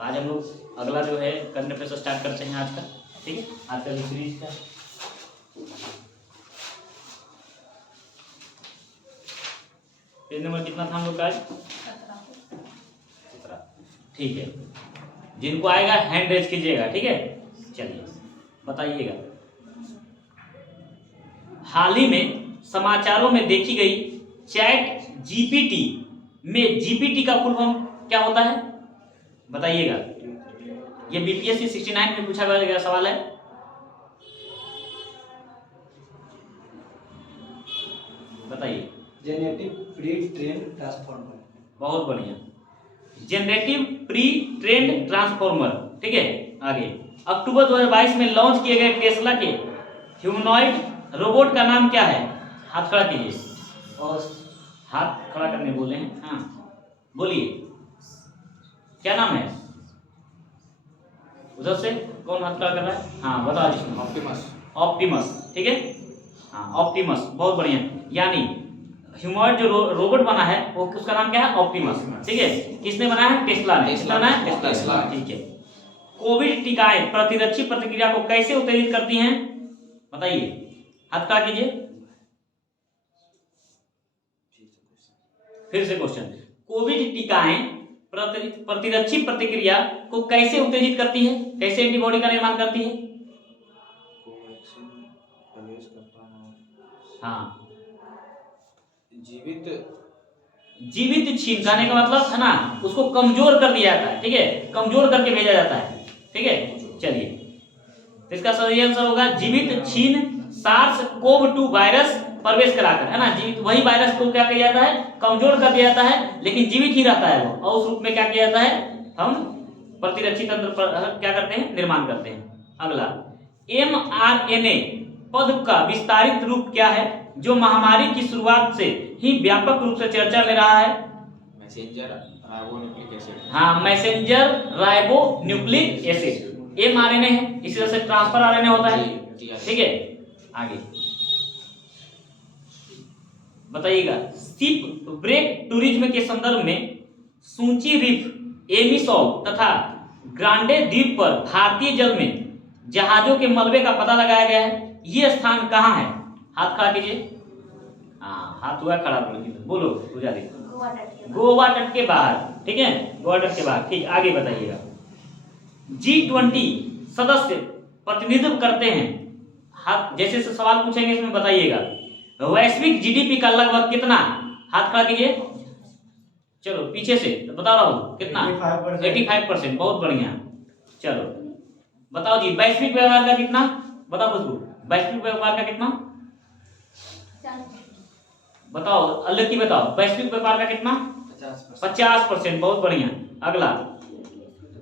आज हम लोग अगला जो है करंट अफेयर्स स्टार्ट करते हैं आज का। ठीक है, आज का सीरीज का पेज नंबर कितना था हम लोग का आज? 17। ठीक है, जिनको आएगा हैंड रेज कीजिएगा। ठीक है, चलिए बताइएगा। हाल ही में समाचारों में देखी गई चैट जीपीटी में जीपीटी का फुल फॉर्म क्या होता है बताइएगा। ये बीपीएससी 69 में पूछा गया सवाल है। बताइए। Generative pre train transformer. बहुत बढ़िया, जेनरेटिव प्री ट्रेंड ट्रांसफॉर्मर। ठीक है, आगे। अक्टूबर 2022 में लॉन्च किए गए टेस्ला के ह्यूमनॉइड रोबोट का नाम क्या है? हाथ खड़ा कीजिए। और हाथ खड़ा करने बोले हैं। हाँ बोलिए, क्या नाम है? उधर से कौन हाथ खड़ा कर रहा है? हाँ बताओ जी। ऑप्टिमस। ऑप्टिमस। ठीक है, हाँ ऑप्टिमस, बहुत बढ़िया। यानी ह्यूमनॉइड जो रोबोट बना है वो उसका नाम क्या है? ऑप्टिमस। ठीक है, किसने बनाया है? टेस्ला ने। किसने बनाया है? टेस्ला। ठीक है। कोविड टीकाएं प्रतिरक्षी प्रतिक्रिया को कैसे उत्तेजित करती हैं बताइए। हाथ खड़ा कीजिए। फिर से क्वेश्चन, कोविड टीकाएं प्रतिरक्षी प्रतिक्रिया को कैसे उत्तेजित करती है? कैसे एंटीबॉडी का निर्माण करती है? हाँ, जीवित छीनकाने का मतलब है ना, उसको कमजोर कर दिया जाता है। ठीक है, कमजोर करके भेजा जाता है। ठीक है, चलिए तो इसका सही आंसर होगा जीवित छीन SARS-CoV-2 वायरस प्रवेश कराकर, है ना। जीवित वही वायरस को क्या किया जाता है? कमजोर कर दिया जाता है, लेकिन जीवित ही रहता है वो, और उस रूप में क्या किया जाता है? हम प्रतिरक्षी तंत्र पर क्या करते हैं? निर्माण करते हैं। अगला, mRNA पद का विस्तारित रूप क्या है जो महामारी की शुरुआत से ही व्यापक रूप से चर्चा में रहा है? Messenger ribonucleic acid. हाँ, मैसेंजर राइबोन्यूक्लिक एसिड mRNA है। इसी तरह से ट्रांसफर आरएनए होता है। ठीक है, आगे बताइएगा। शिप ब्रेक टूरिज्म के संदर्भ में सूची रिफ, एमिसॉल तथा ग्रांडे द्वीप पर भारतीय जल में जहाजों के मलबे का पता लगाया गया है। ये स्थान कहाँ है? हाथ खड़ा कीजिए। हाँ, हाथ हुआ खड़ा, बोलो पुजारी। गोवा तट के बाहर। ठीक है, गोवा तट के बाहर। ठीक, आगे बताइएगा। G20 सदस्य प्रतिनिधित्व करते हैं। हाथ जैसे से सवाल पूछेंगे इसमें बताइएगा। वैश्विक जीडीपी का लगभग कितना? हाथ खड़ा कीजिए। चलो पीछे से तो बता रहा हूँ कितना? 85%। बहुत बढ़िया। चलो बताओ जी, वैश्विक व्यापार का कितना? बताओ खुशबू, वैश्विक व्यापार का कितना बताओ? अल्लकी बताओ, वैश्विक व्यापार का कितना? 50%। बहुत बढ़िया। अगला,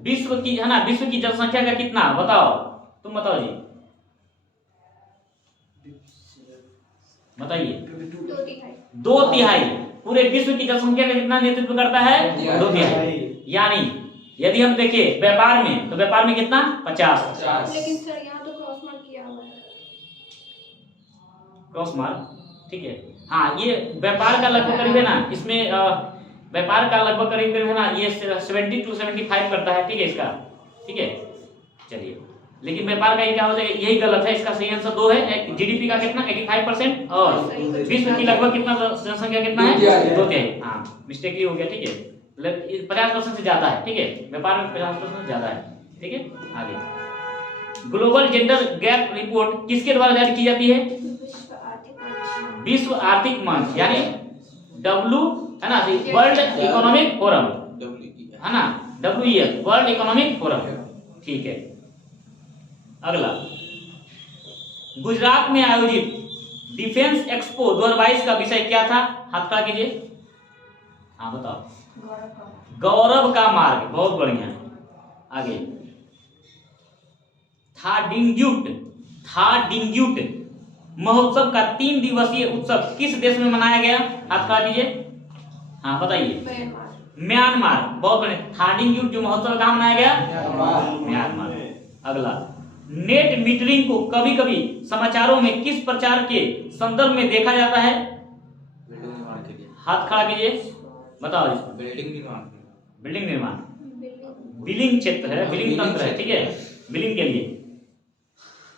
विश्व की, है ना, विश्व की जनसंख्या का कितना बताओ? तुम बताओ जी, बताइए। 2/3। पूरे विश्व की जनसंख्या का कितना नेतृत्व करता है? 2/3। यानी यदि हम देखें व्यापार में, तो व्यापार में कितना? 50। लेकिन सर यहाँ तो क्रॉस मार्क किया हुआ है। क्रॉस मार्क, ठीक है। हाँ, ये व्यापार का लगभग करीब है ना, इसमें व्यापार का लगभग करीब है ना, ये 70 to 75 करता है। ठीक है इसका, ठीक है। चलिए, लेकिन व्यापार का ये क्या हो जाएगा? यही गलत है। इसका सही आंसर 2 है। जीडीपी का कितना? 85%। और विश्व की लगभग कितना जनसंख्या कितना है? 2/3। हाँ, मिस्टेकली हो गया। ठीक है, 50% से ज्यादा है। ठीक है, व्यापार में 50% ज्यादा है। ठीक है, आगे। ग्लोबल जेंडर गैप रिपोर्ट किसके द्वारा जारी की जाती है? विश्व आर्थिक मंच, यानी डब्ल्यू, है ना, वर्ल्ड इकोनॉमिक फोरम, है ना, WEF, वर्ल्ड इकोनॉमिक फोरम। ठीक है, अगला। गुजरात में आयोजित डिफेंस एक्सपो 2022 का विषय क्या था? हाथ खड़ा कीजिए। हाँ बताओ। गौरव का मार्ग। बहुत बढ़िया। आगे, थाडिंग्यूट महोत्सव का 3 दिवसीय उत्सव किस देश में मनाया गया? हाथ खड़ा कीजिए। हाँ बताइए। म्यांमार। बहुत बढ़िया। थाडिंग्यूट जो महोत्सव कहाँ मनाया गया? म्यांमार। अगला, नेट मीटरिंग को कभी कभी समाचारों में किस प्रचार के संदर्भ में देखा जाता है? हाथ खड़ा कीजिए, बताओ। बिल्डिंग निर्माण। बिलिंग क्षेत्र है, बिलिंग तंत्र है, ठीक है, बिलिंग के लिए।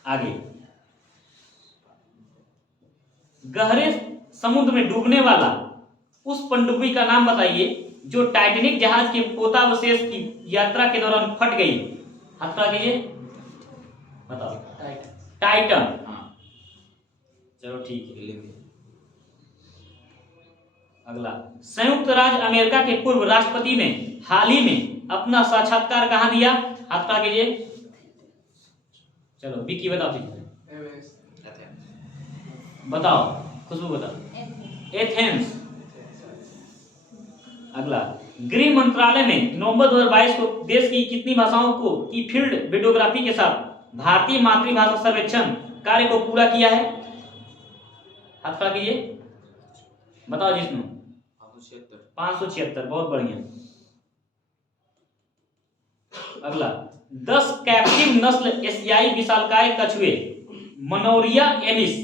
आगे, गहरे समुद्र में डूबने वाला उस पनडुब्बी का नाम बताइए जो टाइटैनिक जहाज के पोतावशेष की यात्रा के दौरान फट गई। हाथ कीजिए, बताओ। टाइटन। हाँ, चलो ठीक है। बिलिंग। अगला, संयुक्त राज्य अमेरिका के पूर्व राष्ट्रपति ने हाल ही में अपना साक्षात्कार कहाँ दिया? हाथ खड़ा कीजिए। चलो विक्की बताओ, बताओ, खुशबू बताओ। एथेंस। अगला, गृह मंत्रालय ने नवंबर 2022 को देश की कितनी भाषाओं को की फील्ड वीडियोग्राफी के साथ भारतीय मातृभाषा सर्वेक्षण कार्य को पूरा किया है? हाथ खड़ा कीजिए, बताओ जिष्णु। 576, बहुत बढ़िया। अगला, 10 कैप्टिव नस्ल एशियाई विशालकाय कछुए मनोरिया एनिस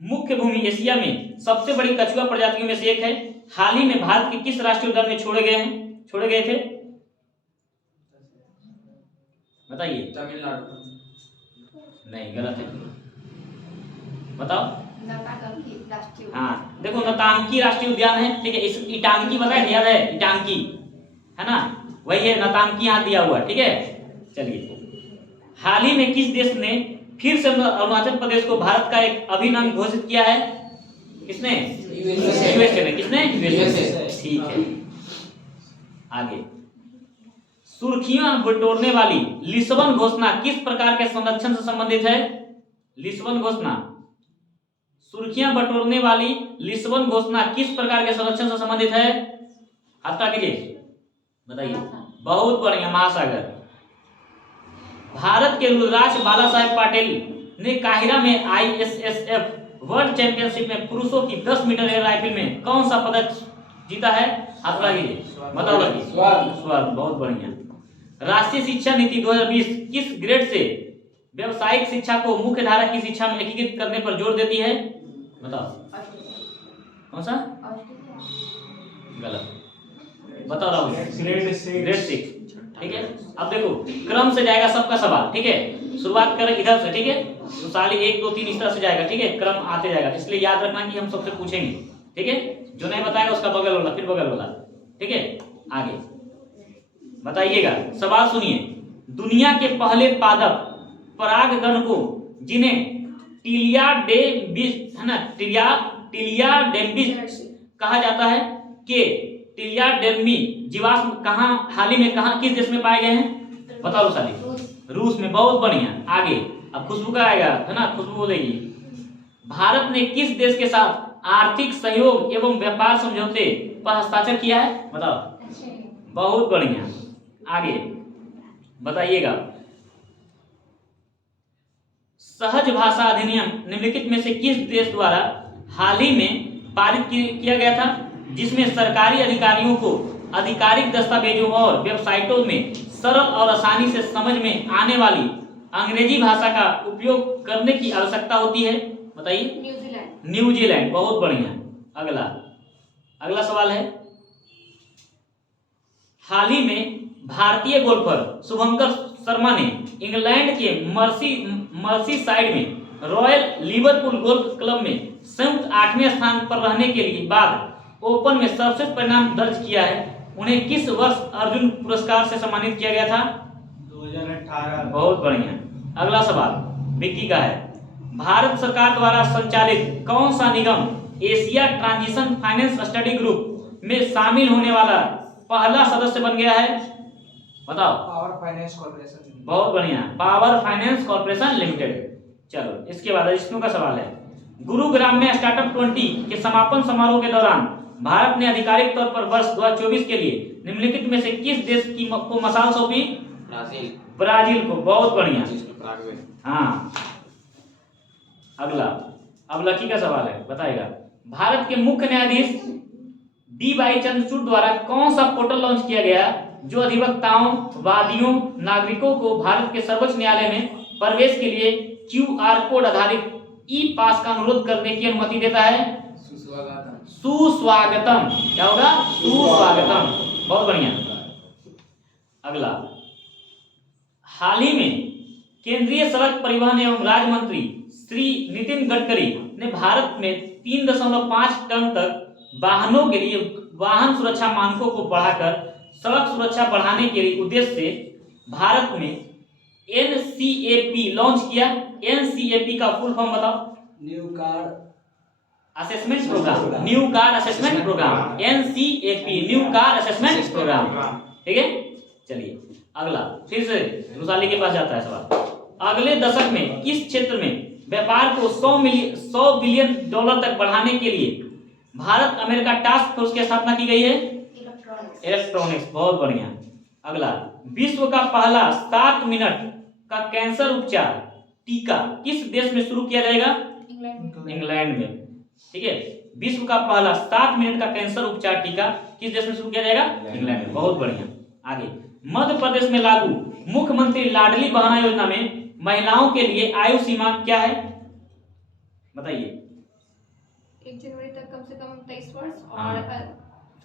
मुख्य भूमि एशिया में सबसे बड़ी कछुआ प्रजातियों में से एक है। हाल ही में भारत के किस राष्ट्रीय उद्यान में छोड़े गए थे? बताइए। तमिलनाडु। नहीं, गलत है, बताओ। नतांकी राष्ट्रीय उद्यान। हाँ, देखो नतांकी राष्ट्रीय उद्यान है, ठीक है। इस इटांकी बताया, याद है इटांकी, है ना, वही है नतांकी, यहाँ दिया हुआ, ठीक है। चलिए, हाल ही में किस देश ने फिर से अरुणाचल प्रदेश को भारत का एक अभिन्न अंग घोषित किया है? किसने? यूएसए ने। किसने? यूएसए। ठीक है। आगे, सुर्खियां बटोरने वाली लिस्बन घोषणा किस प्रकार के संरक्षण से संबंधित है? लिस्बन घोषणा, सुर्खियां बटोरने वाली लिस्बन घोषणा किस प्रकार के संरक्षण से संबंधित है? हाथ कीजिए, बताइए। बहुत बढ़िया, महासागर। भारत के रुद्राक्ष बालासाहेब पाटिल ने काहिरा में आईएसएसएफ वर्ल्ड चैंपियनशिप में पुरुषों की 10 मीटर एयर राइफल में कौन सा पदक जीता है? हाथ कीजिए, बताओ। स्वर्ण, बहुत बढ़िया। राष्ट्रीय शिक्षा नीति 2020 किस ग्रेड से व्यावसायिक शिक्षा को मुख्य धारा की शिक्षा में एकीकृत करने पर जोर देती है? बताओ। कौन सा? गलत, बताओ राहुल। ग्रेड 6, ठीक है। अब देखो, क्रम से जाएगा सबका सवाल, ठीक है। शुरुआत करें इधर से, ठीक है, तो साली 1 2 3 इस तरह से जाएगा, ठीक है, क्रम आते जाएगा। इसलिए याद रखना कि हम सबसे पूछेंगे, ठीक है। जो नहीं बताएगा उसका बगल वाला, फिर बगल वाला, ठीक है। आगे बताइएगा, सवाल सुनिए। दुनिया के पहले पादप परागगण को जिन्हें टिलिया डेम्बिस, है ना, टिलिया डेम्बिस कहा जाता है, के टिलिया डेर्मी जीवाश्म कहाँ हाल ही में कहाँ किस देश में पाए गए हैं? बताओ साली। रूस में, बहुत बढ़िया। आगे, अब खुशबू का आएगा, है ना, खुशबू बोलेगी। भारत ने किस देश के साथ आर्थिक सहयोग एवं व्यापार समझौते पर हस्ताक्षर किया है? बताओ। बहुत बढ़िया। आगे बताइएगा, सहज भाषा अधिनियम निम्नलिखित में से किस देश द्वारा हाल ही में पारित किया गया था, जिसमें सरकारी अधिकारियों को आधिकारिक दस्तावेजों और वेबसाइटों में सरल और आसानी से समझ में आने वाली अंग्रेजी भाषा का उपयोग करने की आवश्यकता होती है? बताइए। न्यूजीलैंड, बहुत बढ़िया। अगला सवाल है, हाल ही में भारतीय गोल्फर शुभंकर शर्मा ने इंग्लैंड के मर्सीसाइड में रॉयल लिवरपूल गोल्फ क्लब में संयुक्त 8वें स्थान पर रहने के लिए बाद ओपन में सर्वश्रेष्ठ परिणाम दर्ज किया है। उन्हें किस वर्ष अर्जुन पुरस्कार से सम्मानित किया गया था? 2018। बहुत बढ़िया। अगला सवाल विक्की का है, भारत सरकार द्वारा संचालित कौन सा निगम Asia transition finance study group में शामिल होने वाला पहला सदस्य बन गया है? बताओ। Power finance corporation. बहुत बढ़िया, पावर फाइनेंस कॉर्पोरेशन लिमिटेड। चलो, इसके बाद विष्णु का सवाल है, गुरुग्राम में स्टार्टअप 20 के समापन समारोह के दौरान भारत ने आधिकारिक तौर पर वर्ष 2024 के लिए निम्नलिखित में से किस देश को मसाल सौंपी? ब्राजील को। बहुत बढ़िया। हाँ। अब लकी का सवाल है, बताएगा, भारत के मुख्य न्यायाधीश डी.वाई. चंद्रचूड़ द्वारा कौन सा पोर्टल लॉन्च किया गया जो अधिवक्ताओं, वादियों, नागरिकों को भारत के सर्वोच्च न्यायालय में प्रवेश के लिए QR कोड आधारित ई-पास का अनुरोध करने की अनुमति देता है? सुस्वागतम। क्या होगा? सुस्वागतम। बहुत बढ़िया। अगला, हाल ही में केंद्रीय सड़क परिवहन एवं राज्य मंत्री श्री नितिन गडकरी ने भारत में 3.5 टन तक वाहनों के लिए वाहन सुरक्षा मानकों को बढ़ाकर सड़क सुरक्षा बढ़ाने के उद्देश्य से भारत में NCAP लॉन्च किया। NCAP का फुल फॉर्म बताओ। New car assessment programme, new car assessment programme, NCAP new car assessment programme. ठीक है, चलिए अगला फिर से रुसाली के पास जाता है सवाल। अगले दशक में किस क्षेत्र में व्यापार को 100 बिलियन डॉलर तक बढ़ाने के लिए भारत अमेरिका टास्क फोर्स की स्थापना की गई है? इलेक्ट्रॉनिक्स। बहुत बढ़िया। अगला, विश्व का पहला 7 मिनट का कैंसर उपचार टीका किस देश में शुरू किया जाएगा? इंग्लैंड में। ठीक है, विश्व का पहला 7 मिनट का कैंसर उपचार टीका किस देश में शुरू किया जाएगा? इंग्लैंड में। बहुत बढ़िया। आगे, मध्य प्रदेश में लागू मुख्यमंत्री लाडली बहना योजना में महिलाओं के लिए आयु सीमा क्या है? बताइए। 1 जनवरी तक कम से कम 23 वर्ष हाँ।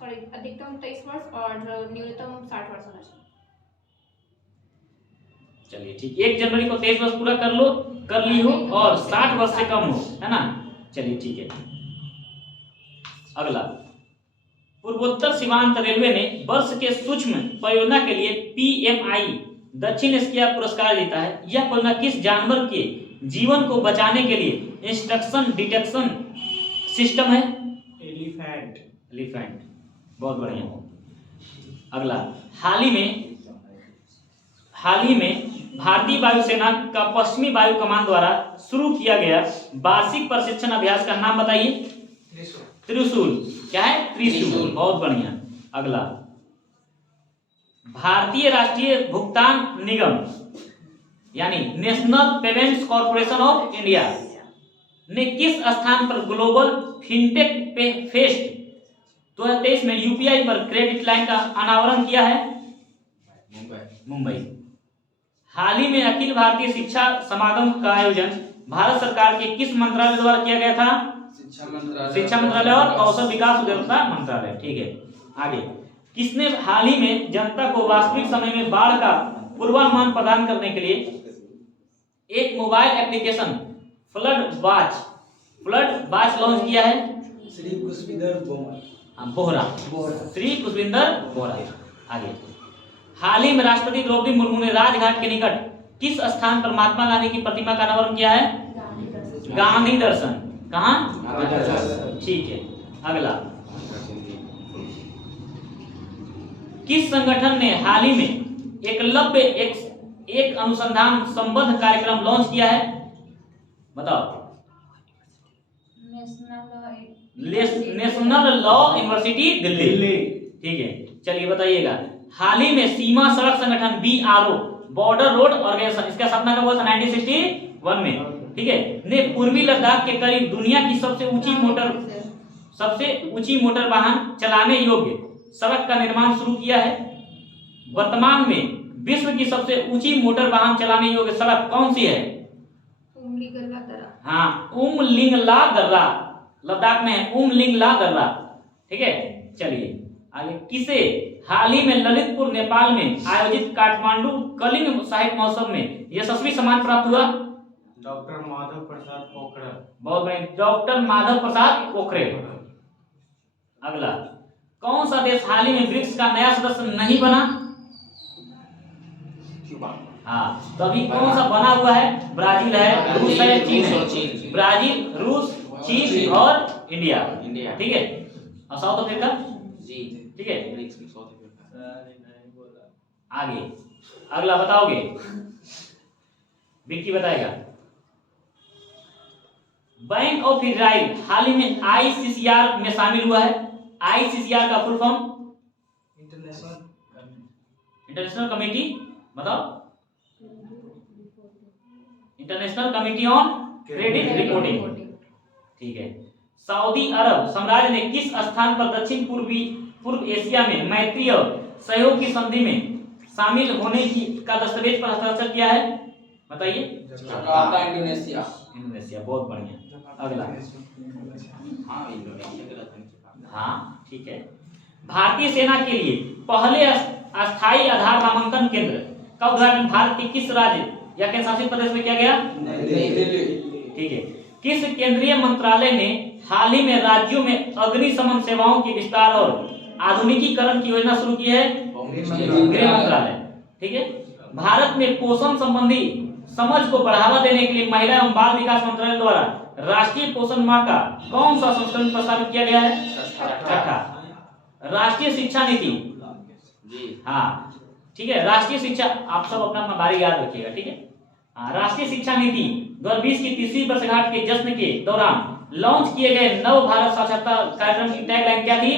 और अधिकतम 23 वर्ष और न्यूनतम 60 वर्ष होना चाहिए। चलिए ठीक, 1 जनवरी को 23 वर्ष पूरा कर ली हो और 60 वर्ष से कम हो, है ना? चलिए ठीक है। अगला, पूर्वोत्तर सीमांत रेलवे ने वर्ष के सूक्ष्म परियोजना के लिए PMI दक्षिण एशिया पुरस्कार जीता है। यह परियोजना किस जानवर के जीवन को बचाने के लिए इंस्ट्रक्शन डिटेक्शन सिस्टम है? एलिफेंट। बहुत बढ़िया। अगला, हाल ही में भारतीय वायुसेना का पश्चिमी वायु कमान द्वारा शुरू किया गया वार्षिक प्रशिक्षण अभ्यास का नाम बताइए। त्रिशूल। क्या है? त्रिशूल। बहुत बढ़िया। अगला, भारतीय राष्ट्रीय भुगतान निगम यानी national payments corporation of India ने किस स्थान पर ग्लोबल फिनटेक फेस्ट 2023 में UPI पर क्रेडिट लाइन का अनावरण किया है? मुंबई। हाल ही में अखिल भारतीय शिक्षा समागम का आयोजन भारत सरकार के किस मंत्रालय द्वारा किया गया था? शिक्षा मंत्रालय और कौशल विकास उद्यमिता मंत्रालय। ठीक है, आगे, किसने हाल ही में जनता को वास्तविक समय में बाढ़ का पूर्वानुमान प्रदान करने के लिए एक mobile application flood watch launch किया है? श्री पुष्पिंदर बोहरा। श्री पुष्पिंदर बोहरा। आगे, हाल ही में राष्ट्रपति द्रौपदी मुर्मू ने राजघाट के निकट किस स्थान पर महात्मा गांधी की प्रतिमा का अनावरण किया है? गांधी दर्शन। कहाँ? ठीक है। अगला, किस संगठन ने हाल ही में एकलव्य एक अनुसंधान संबद्ध कार्यक्रम लॉन्च किया है? बताओ। National law university Delhi. ठीक है, चलिए बताइएगा। हाल ही में सीमा सड़क संगठन BRO बॉर्डर रोड ऑर्गेनाइजेशन, इसका स्थापना कब हुआ था? 1961 में। ठीक है, ने पूर्वी लद्दाख के करीब दुनिया की सबसे ऊंची मोटर वाहन चलाने योग्य सड़क का निर्माण शुरू किया है। वर्तमान में विश्व की सबसे ऊंची मोटर वाहन चलाने योग्य सड़क कौन सी है? उमलिंगला दर्रा। हाँ, उमलिंगला दर्रा, लद्दाख में है उमलिंगला दर्रा। ठीक है, चलिए आगे। किसे हाल ही में ललितपुर नेपाल में आयोजित काठमांडू कलिंग साहित्य महोत्सव में यशस्वी सम्मान प्राप्त हुआ? डॉक्टर माधव प्रसाद पोखरे। बहुत बढ़िया, डॉक्टर माधव प्रसाद पोखरे। अगला, कौन सा देश हाल ही में ब्रिक्स का नया सदस्य नहीं बना? हाँ, तो अभी कौन सा बना हुआ है? ब्राजील है, रूस है, चीन है। ब्राजील, रूस, चीन और इंडिया। ठीक है, और साउथ अफ्रीका जी। ठीक है, आगे अगला बताओगे? विक्की बताएगा। बैंक ऑफ इजराइल हाल ही में ICCR में शामिल हुआ है। ICCR का फुल फॉर्म? International committee. बताओ। International committee on credit reporting. ठीक है, सऊदी अरब साम्राज्य ने किस स्थान पर दक्षिण पूर्व एशिया में मैत्री और सहयोग की संधि में शामिल होने का दस्तावेज पर हस्ताक्षर किया है? बताइए। Jakarta, Indonesia. बहुत बढ़िया। अगला, हाँ ठीक है। भारतीय सेना के लिए पहले अस्थायी आधार नामांकन केंद्र का उद्घाटन भारत के किस राज्य या केंद्र शासित प्रदेश में किया गया? नई दिल्ली। ठीक है। किस केंद्रीय मंत्रालय ने हाल ही में राज्यों में अग्निशमन सेवाओं के विस्तार और आधुनिकीकरण की योजना शुरू की है? गृह मंत्रालय। ठीक है। भारत में पोषण संबंधी समझ को बढ़ावा देने के लिए महिला एवं बाल विकास मंत्रालय द्वारा राष्ट्रीय पोषण माह का कौन सा संस्करण प्रस्तावित किया गया है? छठा। राष्ट्रीय शिक्षा नीति जी हाँ ठीक है। राष्ट्रीय शिक्षा, आप सब अपना अपना बारी याद रखिएगा। ठीक है। हाँ, राष्ट्रीय शिक्षा नीति 2020 की तीसरी वर्षगांठ के जश्न के दौरान लॉन्च किए गए नव भारत साक्षरता कार्यक्रम की टैगलाइन क्या थी?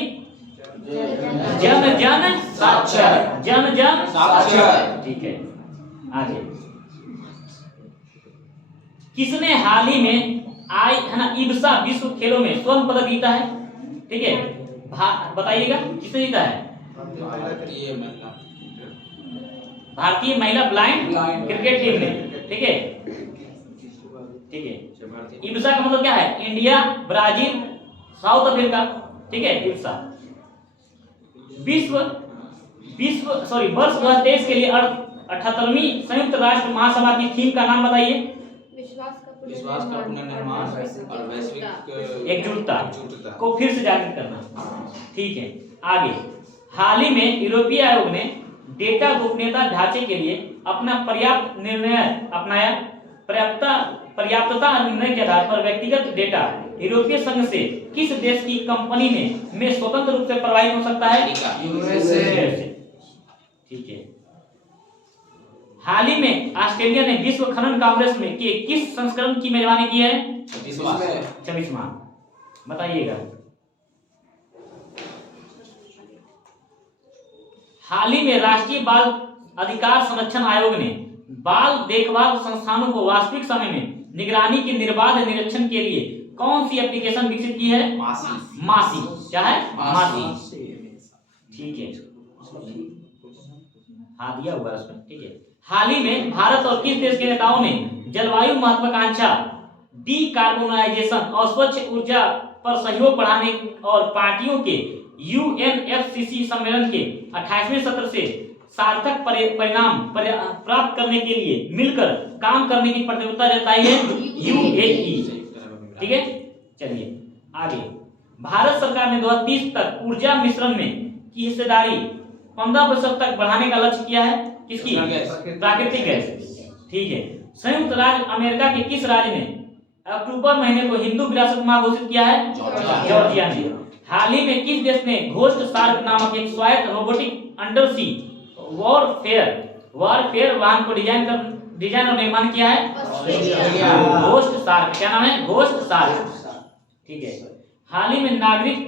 जन जन साक्षर, जन जन साक्षर। ठीक है। आगे, किसने हाल ही में इब्सा विश्व खेलों में स्वर्ण पदक जीता है? ठीक है। बताइएगा किसने जीता है? भारतीय महिला ब्लाइंड क्रिकेट टीम ने। ठीक है। ठीक है। इब्सा का मतलब क्या है? India, Brazil, south Africa. ठीक है। इब्सा वर्ष 2023 के लिए 78वीं संयुक्त राष्ट्र महासभा की थीम का नाम बताइए। विश्वास का पुनर्निर्माण और वैश्विक एकजुटता को फिर से जागृत करना। ठीक है। आगे, हाल ही में यूरोपीय आयोग ने डेटा गोपनीयता ढांचे के लिए अपना पर्याप्त निर्णय अपनाया। पर्याप्तता निर्णय के आधार पर व्यक्तिगत डेटा यूरोपीय संघ से किस देश की कंपनी में स्वतंत्र रूप से प्रवाहित हो सकता है? यूएसए। ठीक है। हाल ही में ऑस्ट्रेलिया ने विश्व खनन कांग्रेस में के किस संस्करण की मेजबानी की है? 26वां। बताइएगा। हाल ही में राष्ट्रीय बाल अधिकार संरक्षण आयोग ने बाल देखभाल संस्थानों को वास्तविक समय में निगरानी के निर्बाध निरीक्षण के लिए कौन सी एप्लीकेशन विकसित की है? मासी। क्या है? मासी। ठीक है। हाँ दिया हुआ है उसमें। ठीक है। हाल ही में भारत और किस देश के नेताओं ने जलवायु महत्वाकांक्षा, डीकार्बोनाइजेशन और स्वच्छ ऊर्जा पर सहयोग बढ़ाने और पार्टियों के यूएनएफसीसी सम्मेलन के 28वें सत्र से सार्थक परिणाम प्राप्त करने के लिए मिलकर काम करने की प्रतिबद्धता जताई है? यूएई। ठीक है। चलिए आगे, भारत सरकार ने 2030 तक ऊर्जा मिश्रण में की हिस्सेदारी 15% तक बढ़ाने का लक्ष्य किया है। किसकी? प्राकृतिक गैस। ठीक है। संयुक्त राज्य अमेरिका के किस राज्य ने अक्टूबर महीने को हिंदू विरासत माह घोषित किया है? जॉर्जिया ने। हाल ही में किस देश ने घोस्ट शार्क नामक एक स्वायत्त रोबोटिक अंडर सी वॉरफेयर वाहन को डिजाइन और निर्माण किया है? Ghost shark. क्या नाम है? Ghost shark. ठीक है। हाल ही में नागरिक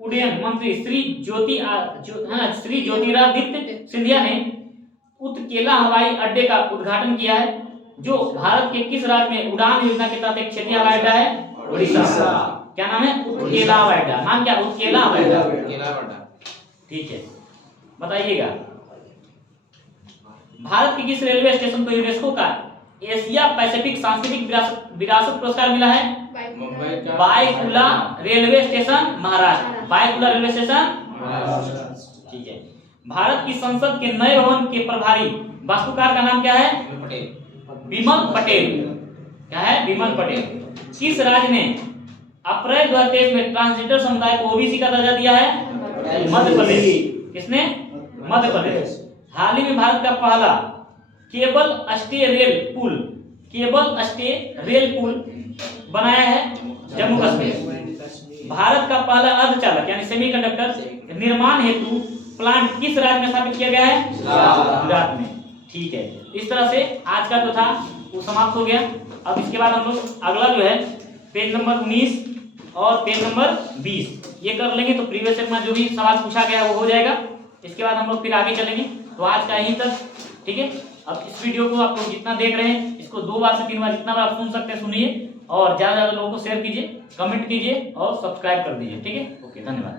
उड्डयन मंत्री श्री ज्योतिरादित्य सिंधिया ने उत्केला हवाई अड्डे का उद्घाटन किया है, जो भारत के किस राज्य में उड़ान योजना के तहत एक क्षेत्रीय हवाई अड्डा है? उड़ीसा। क्या नाम है? उत्केला हवाई अड्डा। नाम क्या? उत्केला हवाई अड्डा। ठीक है। बताइएगा, भारत के किस रेलवे स्टेशन को यूनेस्को का एशिया पैसिफिक सांस्कृतिक विरासत पुरस्कार मिला है? मुंबई का Byculla railway station, Maharashtra. Byculla railway station. ठीक है। भारत की संसद के नए भवन के प्रभारी वास्तुकार का नाम क्या है? विमल पटेल। क्या है? विमल पटेल। किस राज्य ने अप्रैल 2023 में ट्रांसजेंडर समुदाय को ओबीसी का दर्जा दिया है? मध्य प्रदेश। किसने? मध्य प्रदेश। हाल ही में भारत का पहला केबल स्टे रेल पुल बनाया है जम्मू कश्मीर। भारत का पहला अर्धचालक यानी सेमीकंडक्टर निर्माण हेतु प्लांट किस राज्य में स्थापित किया गया है? गुजरात में। ठीक है। इस तरह से आज का जो था वो समाप्त हो गया। अब इसके बाद हम लोग अगला जो है पेज नंबर 19 और पेज नंबर 20 ये कर लेंगे, तो प्रीवियस ईयर में जो भी सवाल पूछा गया वो हो जाएगा। इसके बाद हम लोग फिर आगे चलेंगे। तो आज का यहीं तक। ठीक है। अब इस वीडियो को आप लोग जितना देख रहे हैं इसको 2 बार से 3 बार जितना बार आप सुन सकते हैं सुनिए, और ज्यादा लोगों को शेयर कीजिए, कमेंट कीजिए और सब्सक्राइब कर दीजिए। ठीक है। ओके, धन्यवाद।